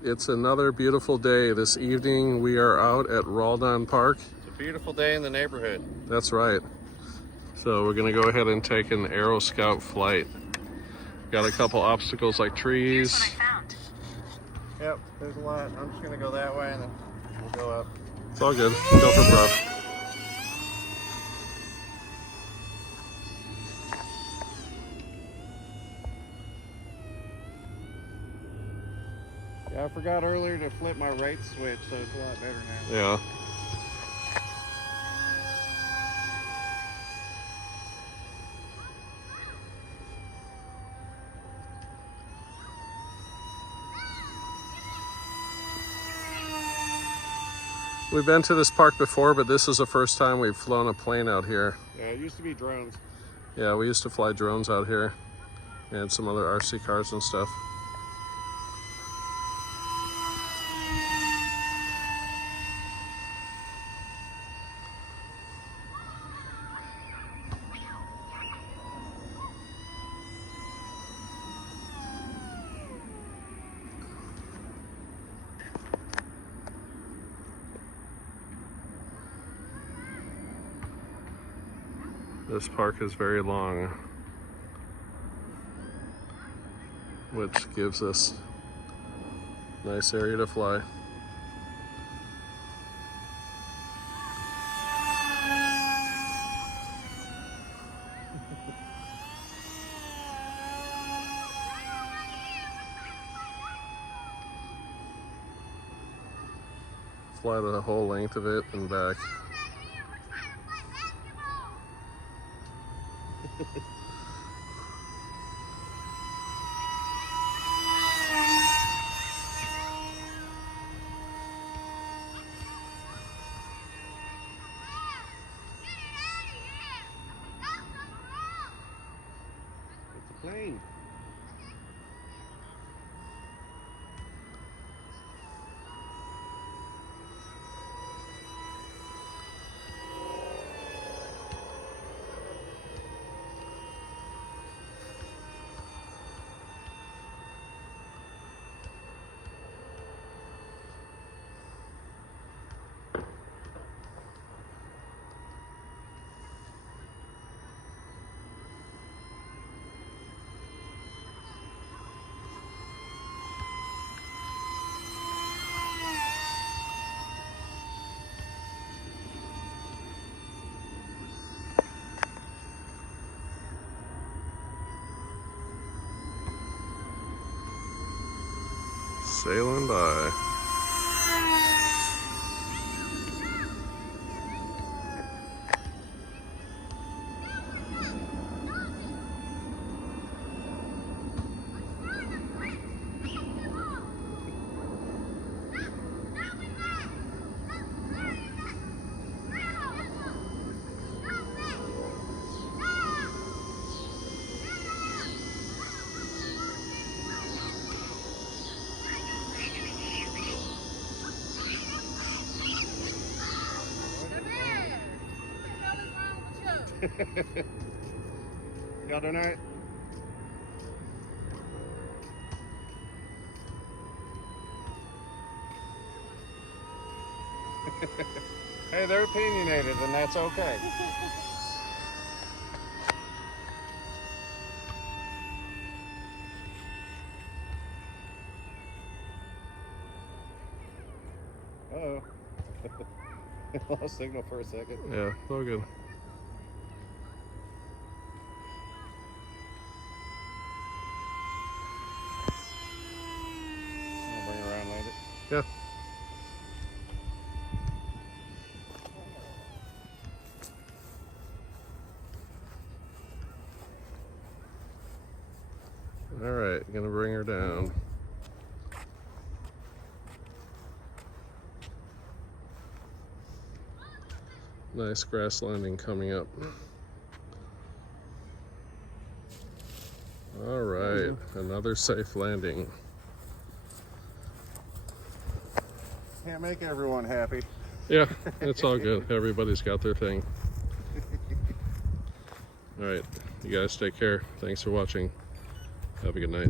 right, it's another beautiful day. This evening we are out at Raldon Park. It's a beautiful day in the neighborhood. That's right. So we're gonna go ahead and take an Aeroscout flight. Got a couple obstacles like trees. Here's what I found. Yep, there's a lot. I'm just gonna go that way and then we'll go up. It's all good. Go for broke. Yeah, I forgot earlier to flip my right switch, so it's a lot better now. Yeah. We've been to this park before, but this is the first time we've flown a plane out here. Yeah, it used to be drones. Yeah, we used to fly drones out here and some other RC cars and stuff. This park is very long, which gives us a nice area to fly. Fly the whole length of it and back. It's a plane. Sailing by. Y'all tonight? Hey, they're opinionated, and that's okay. Uh-oh. Lost signal for a second. Yeah, all good. I'll bring it around and land it. Yeah. All right, gonna bring her down. Nice grass landing coming up. All right, another safe landing. Can't make everyone happy. Yeah, it's all good. Everybody's got their thing. All right, you guys take care. Thanks for watching. Have a good night.